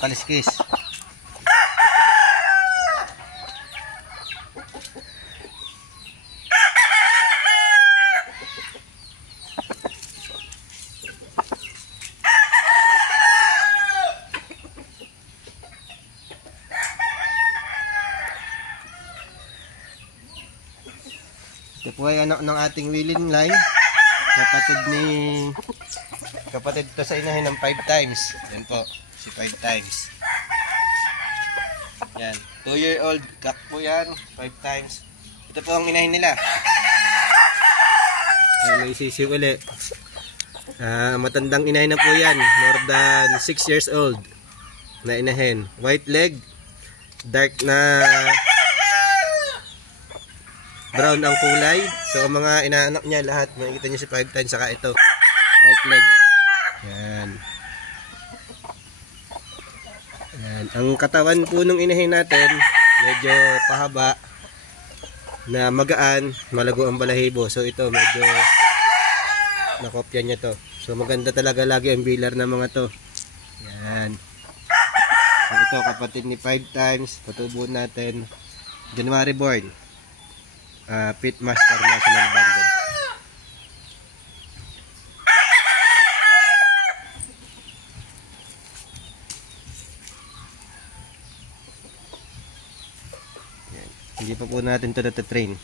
kaliskis. Ito po ay anak ng ating Willing Line. Kapatid to sa inahin ng 5 times. Yan po, si 5 times. Yan, 2-year-old cock po yan, 5 times. Ito po ang inahin nila. Yan, may sisiw ulit. Matandang inahin na po yan, more than 6 years old na inahin. White leg, dark na brown ang kulay. So ang mga inaanak niya lahat, makikita niyo si 5 times saka ito, white leg. Yan. Yan. Ang katawan po nung inahin natin, medyo pahaba na magaan, malago ang balahibo. So ito medyo nakopya niya to. So maganda talaga lagi ang bilar ng mga to. Yan. So, ito kapatid ni 5 times, patubo natin. January born. Pitmaster National Banded. Hindi pa po natin ito na-train.